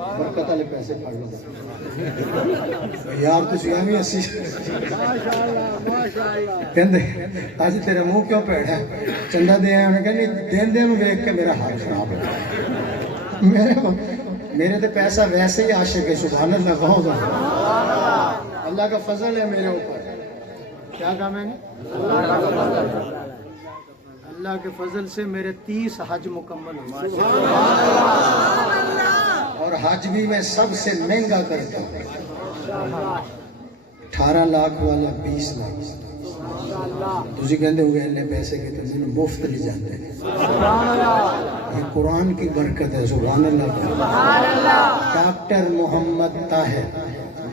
برکت والے پیسے پڑ لو یار تسی ایویں اسی کہندے اج تیرے منہ کیوں پیڑ ہے چندہ دے آئے انہیں کہنے دین دے میں دیکھ کے میرا حال خراب ہو میرے تے پیسہ ویسے ہی عاشق ہے سبحان اللہ کہوں گا اللہ کا فضل ہے میرے اوپر کیا کہا میں نے اللہ کے فضل سے میرے 30 حج مکمل ہوئے اور حج بھی میں سب سے مہنگا کرتا ہوں 18 لاکھ والا 20 لاکھ تسی کہندے ہو گئے اللہ پیسے کے تو مفت لے جاتے ہیں یہ قرآن کی برکت ہے سبحان اللہ ڈاکٹر محمد طاہر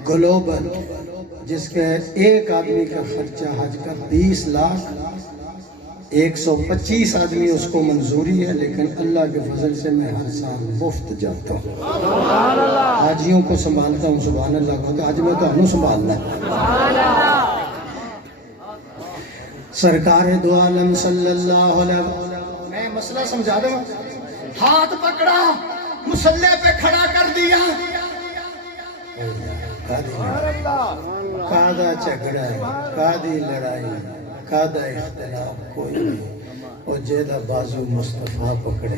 گلوبل جس کے ایک آدمی کا خرچہ حج کا 20 لاکھ 125 آدمی اس کو منظوری ہے لیکن اللہ کے فضل سے میں ہر سال مفت جاتا ہوں حاجیوں کو سنبھالتا ہوں سبحان اللہ کہتا حج میں تو ہمیں سنبھالنا ہے سرکار دو عالم صلی اللہ علیہ وسلم میں مسئلہ سمجھا دوں ہاتھ پکڑا مصلی پہ کھڑا کر دیا کادا جھگڑا ہے کادی لڑائی کادا اختلاف کوئی نہیں اور جیدہ بازو مصطفیٰ پکڑے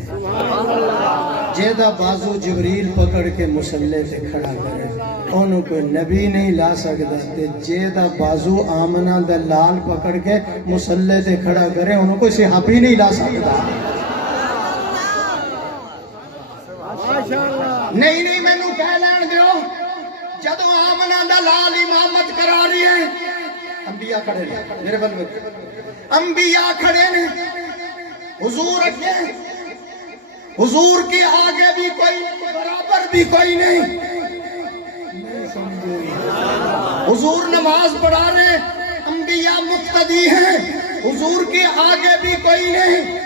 جیدہ بازو جبریل پکڑ کے مصلی پہ کھڑا کرے انہوں کوئی نبی نہیں لا سکتا تے جیدہ بازو آمنہ دا لال پکڑ کے مصلی پہ کھڑا کرے انہوں کوئی صحابی نہیں لا سکتا نہیں میں نو کہہ لین دیو جدو آمنہ دا لال امامت کرا رہی ہے انبیاء کھڑے نے میرے بل میں انبیاء کھڑے نے حضور اکھے حضور کے آگے بھی کوئی برابر بھی کوئی نہیں حضور نماز پڑھا رہے انبیاء مقتدی ہیں حضور کے آگے بھی کوئی نہیں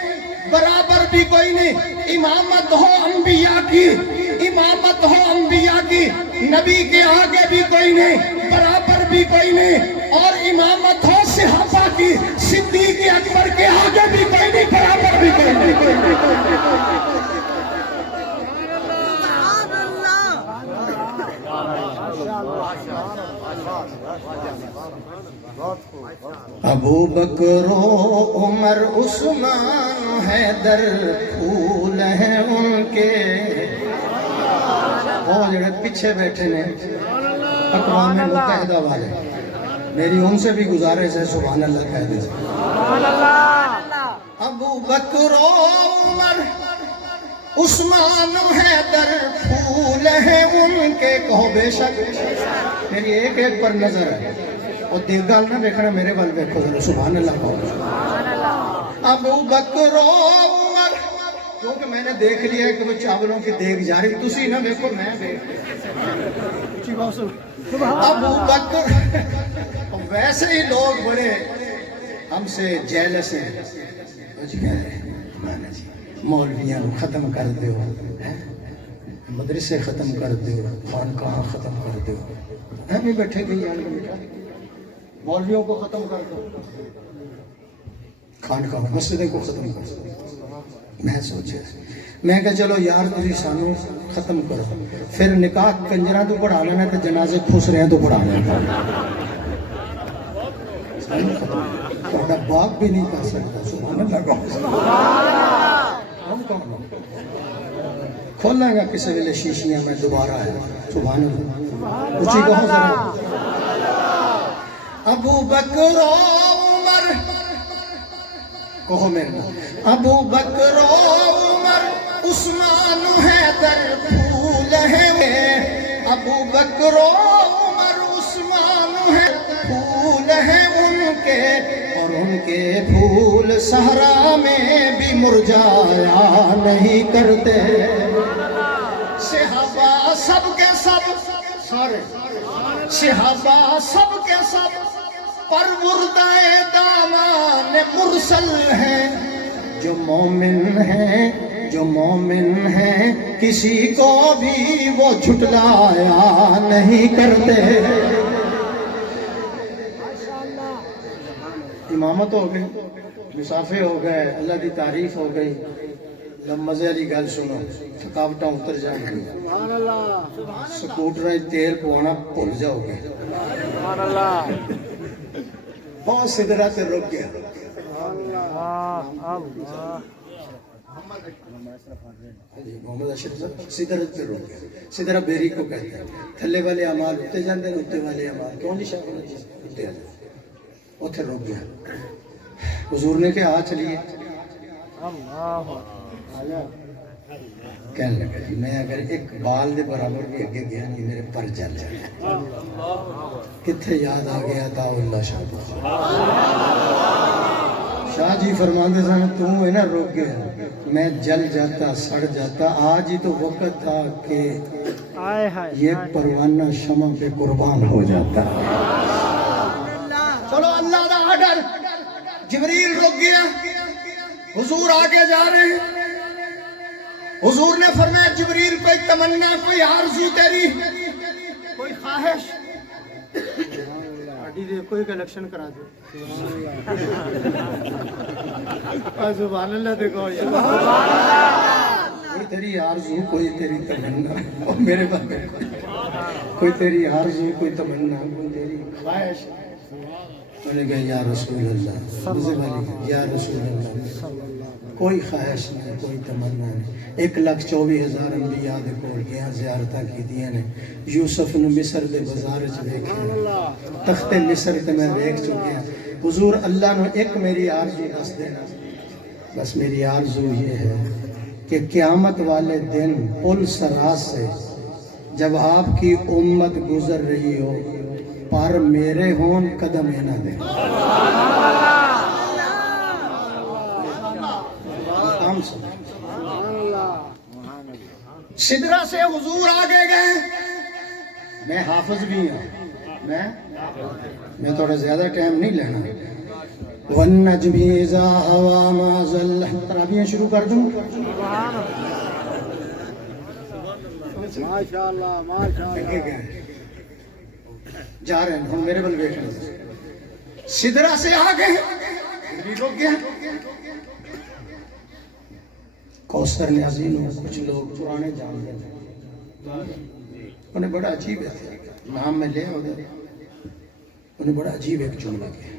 برابر بھی کوئی نہیں امامت ہو انبیاء کی امامت ہو انبیاء کی نبی کے آگے بھی کوئی نہیں برابر بھی کوئی نہیں اور امامت ہو صحابہ کی صدیق اکبر کے آگے بھی کوئی نہیں برابر بھی کوئی نہیں ابو بکر و عمر عثمان حیدر پھول ہیں ان کے وہ جڑے پیچھے بیٹھے نے اقوام متحدہ والے میری ان سے بھی گزارش ہے سبحان اللہ کہہ دیں ابو بکر و عمر عثمان حیدر پھول ہیں ان کے کہو بے شک میری ایک ایک پر نظر ہے اور دیکھ گال نہ دیکھنا میرے بل بیٹھو ذرا سبحان اللہ کہو ابو بکر و عمر کیونکہ میں نے دیکھ لیا ہے کہ وہ چاولوں کی دیکھ جا رہی تسی نہ دیکھو میں دیکھ ابو بکر ویسے ہی لوگ بڑے ہم سے جیلس ہیں مولویاں ختم کر دیو مدرسے ختم کر دیو خانقاہ ختم کر دیو ہم ہی بیٹھے گئی مولویوں کو ختم کر دو خانقاہ مسجدیں کو ختم کر دو میں سوچے میں کہا چلو یار تجھے سانو ختم کرو پھر نکاح کنجرہ تو پڑھا لینا تو جنازے خوش رہے تو پڑھا لینا تھوڑا باپ بھی نہیں کر سکتا سبحان اللہ ہم کون کھولنا گا کسی ویلے شیشیاں میں دوبارہ ہے سبحان اللہ اچھی کہو ذرا ابو بکر و عمر کہو میرے ابو بکر و عمر عثمان حیدر پھول ہیں ابو بکر و عمر عثمان پھول ہیں ان کے اور ان کے پھول صحرا میں بھی مرجایا نہیں کرتے صحابہ سب کے سب سارے صحابہ سب کے سب پروردہ دامان مرسل ہیں جو مومن ہیں کسی کو بھی وہ جھٹلایا نہیں کرتے امامت ہو گئی مسافے ہو گئے اللہ کی تعریف ہو گئی مزے والی گل سنو تھکاوٹاں اتر جان گی سبحان اللہ سکوٹر تیل پوانا بھول جاؤ گے سبحان اللہ بہت سدرا تے رک گیا محمد اشرف صاحب سدرت پہ رک گیا سدرا بیری کو کہتے ہیں تھلے والے اعمال اٹھتے جاندے ہیں اٹھتے والے اعمال کیوں نہیں شامل اٹھتے اتنے رک گیا حضور نے کہا چلیے کہنے لگا جی میں اگر ایک بال دے برابر بھی اگے گیا نہیں میرے پر جل جائے کتھے یاد آ گیا تا اللہ شاہ جی فرماندے سن تو ہے نا رک گیا میں جل جاتا سڑ جاتا آج ہی تو وقت تھا کہ یہ پروانہ شمع پہ قربان ہو جاتا چلو اللہ دا آرڈر جبریل رک گیا حضور آگے جا رہے ہیں حضور نے فرمایا جبریل کوئی تمنا کوئی آرزو تیری کوئی خواہش کوئی کلیکشن کرا دو سبحان اللہ دیکھو کوئی تیری آرزو کوئی تیری تمنا میرے بندے کوئی تیری آرزو کوئی تمنا کوئی تیری خواہش میں نے کہا یا رسول اللہ یا رسول اللہ کوئی خواہش نہیں کوئی تمنا نہیں 1,24,000 انبیاء دے کول گیا زیارتاں کیتیاں نے یوسف نو مصر دے بازار وچ ویکھیا تخت مصر تے میں ویکھ چکیا حضور اللہ نو ایک میری آرزو دس دینا بس میری آرزو یہ ہے کہ قیامت والے دن پل سراس سے جب آپ کی امت گزر رہی ہو پر میرے ہون قدم نہ دے سدرا سے حضور آگے گئے میں حافظ بھی ہوں میں تھوڑا زیادہ ٹائم نہیں لینا وَالنَّجْمِ إِذَا هَوَى مَا ضَلَّ تراویحیں شروع کر دوں ماشاءاللہ ماشاءاللہ جا رہے ہیں ہم میرے بل بیٹھے سدرا سے آگے رک گیا کوثر نیازین ہوں کچھ لوگ پرانے جان گئے انہیں بڑا عجیب ہے نام میں لے ادھر انہیں بڑا عجیب ایک جملہ کیا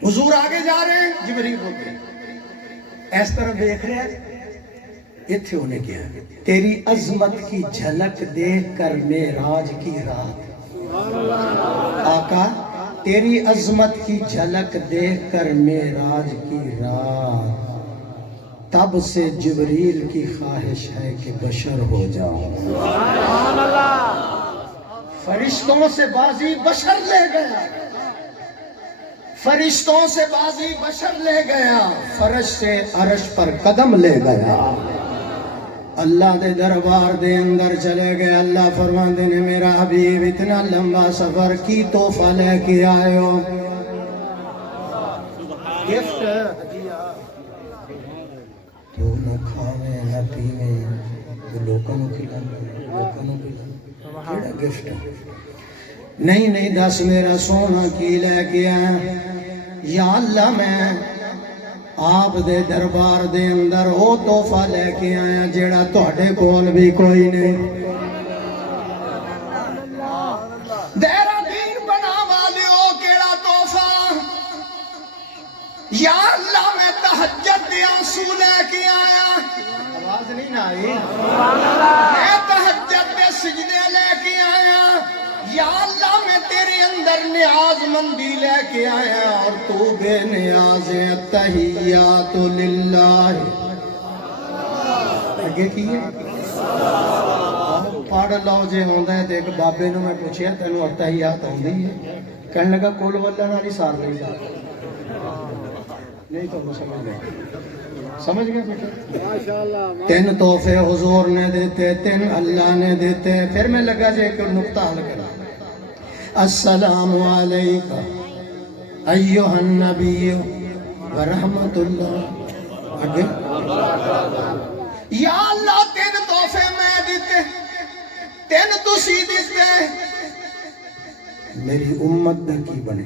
حضور آگے جا رہے ہیں جبریل ہو گئے اس طرح دیکھ رہے ہیں اتھے انہیں کیا تیری عظمت کی جھلک دیکھ کر معراج کی رات آقا تیری عظمت کی جھلک دیکھ کر معراج کی رات تب سے جبریل کی خواہش ہے کہ بشر ہو جاؤں فرشتوں سے بازی بشر لے گیا فرشتوں سے بازی بشر لے گیا فرش سے عرش پر قدم لے گیا اللہ دے دربار دے اندر چلے گئے اللہ فرماندے نے میرا حبیب اتنا لمبا سفر کی تحفہ لے کے آئے ہو گفٹ تو نہ کھاویں نہ پیویں لوگوں کو کھلانا کیڑا گفٹ نہیں دس میرا سونا کی لے کے آیا یا اللہ میں آپ دے دربار دے اندر او تحفہ لے کے آیا جیڑا تہاڈے کول بھی کوئی نہیں دیرا دین بنا والیو کیڑا تحفہ یا اللہ میں تہجد دے آنسو لے کے آیا آواز نہیں نہ آئی میں تہجد دے سجدے لے کے آیا یا اللہ میں تیرے اندر نیاز مندی لے کے آیا اور تو بے نیاز التحیات للہ اگے کی ہے پڑھ لو جے ہوندہ ہے دیکھ بابے نو میں پوچھیا تینو التحیات ہوندی ہے کہنے لگا کول واللہ نالی سار نہیں تو سمجھ گئے سمجھ گئے بیٹھے تین تحفے حضور نے دیتے تین اللہ نے دیتے پھر میں لگا جے کہ نقطہ حل کرا السلام علیکہ ایوہ النبی ورحمت اللہ آگے یا اللہ تین تحفے میں دیتے تین تسی دیتے میری امت در کی بنے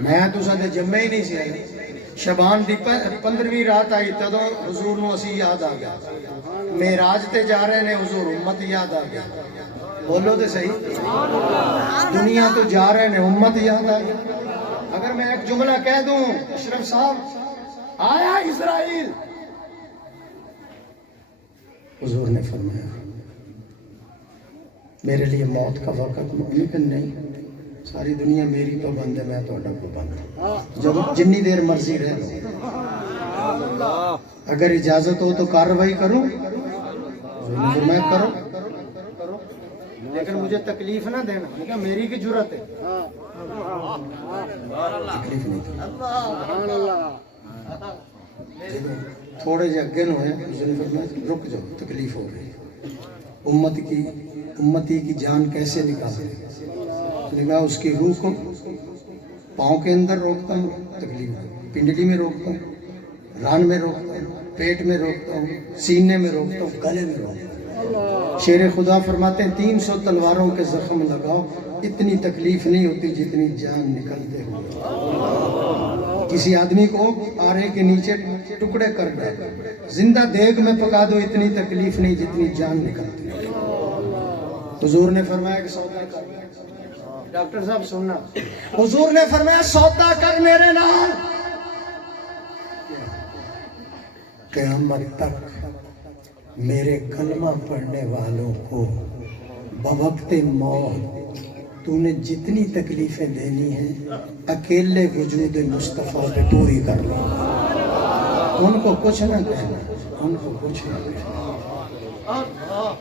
میں تو ساتھ جمعہ ہی نہیں سے شبان دی 15ویں رات آئی تدو حضور نو اسی یاد آ گیا معراج تے جا رہے نے حضور امت یاد آ گیا بولو تے صحیح دنیا تو جا رہے نے امت یاد آ گیا اگر میں ایک جملہ کہہ دوں اشرف صاحب آیا اسرائیل حضور نے فرمایا میرے لیے موت کا وقت ممکن نہیں ساری دنیا میری پابند ہے میں تہاڈا پابند جب جنی دیر مرضی رہ لو اگر اجازت ہو تو کارروائی کروں میں کرو لیکن مجھے تکلیف نہ دینا کہ میری کی جرت ہے تکلیف نہیں تھوڑے جے اگے نو ہے رک جاؤ تکلیف ہو رہی امتی کی جان کیسے نکالے میں اس کی روح کو پاؤں کے اندر روکتا ہوں تکلیف پنڈلی میں روکتا ہوں ران میں روکتا ہوں پیٹ میں روکتا ہوں سینے میں روکتا ہوں گلے میں روکتا ہوں شیر خدا فرماتے ہیں 300 تلواروں کے زخم لگاؤ اتنی تکلیف نہیں ہوتی جتنی جان نکلتے ہوئے کسی آدمی کو آرے کے نیچے ٹکڑے کر دے زندہ دیگ میں پکا دو اتنی تکلیف نہیں جتنی جان نکلتی ہے حضور نے فرمایا کہ سودا کر ڈاکٹر صاحب سننا حضور نے فرمایا سودا کر میرے نام قیامت تک میرے کلمہ پڑھنے والوں کو بوقت موت تو نے جتنی تکلیفیں دینی ہیں اکیلے وجود مصطفیٰ پہ پوری کر لو ان کو کچھ نہ کہنا ان کو کچھ نہ کہنا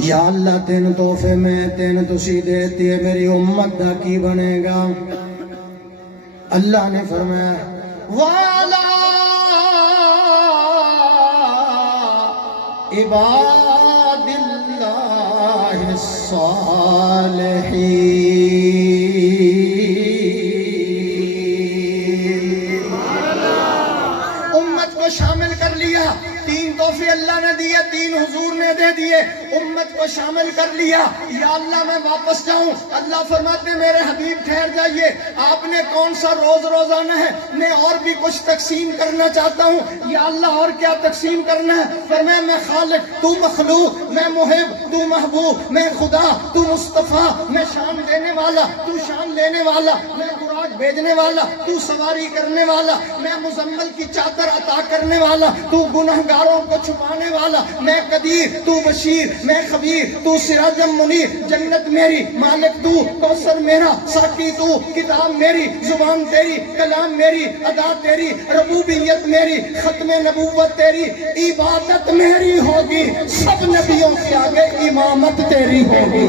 یا اللہ تین تحفے میں تین تسی دیتی ہے میری امت دا کی بنے گا اللہ نے فرمایا وَعَلَىٰ عِبَادِ اللَّهِ الصَّالِحِينَ امت کو شامل کر لیا 3 تحفے اللہ نے دیے 3 حضور نے دے دیے امت کو شامل کر لیا یا اللہ میں واپس جاؤں اللہ فرماتے میرے حبیب ٹھہر جائیے آپ نے کون سا روز روزانہ ہے میں اور بھی کچھ تقسیم کرنا چاہتا ہوں یا اللہ اور کیا تقسیم کرنا ہے فرمایا میں خالق تو مخلوق میں محب تو محبوب میں خدا تو مصطفیٰ میں شان دینے والا تو شان لینے والا میں براق بھیجنے والا تو سواری کرنے والا میں مزمل کی چادر عطا کرنے والا تو گنہگاروں کو چھپانے والا میں قدیر تو بشیر میں خبیر تو سراجم منیر جنت میری مالک تو کوثر میرا ساقی تو کتاب میری زبان تیری کلام میری ادا تیری ربوبیت میری ختم نبوت تیری عبادت میری ہوگی سب نبیوں کے آگے امامت تیری ہوگی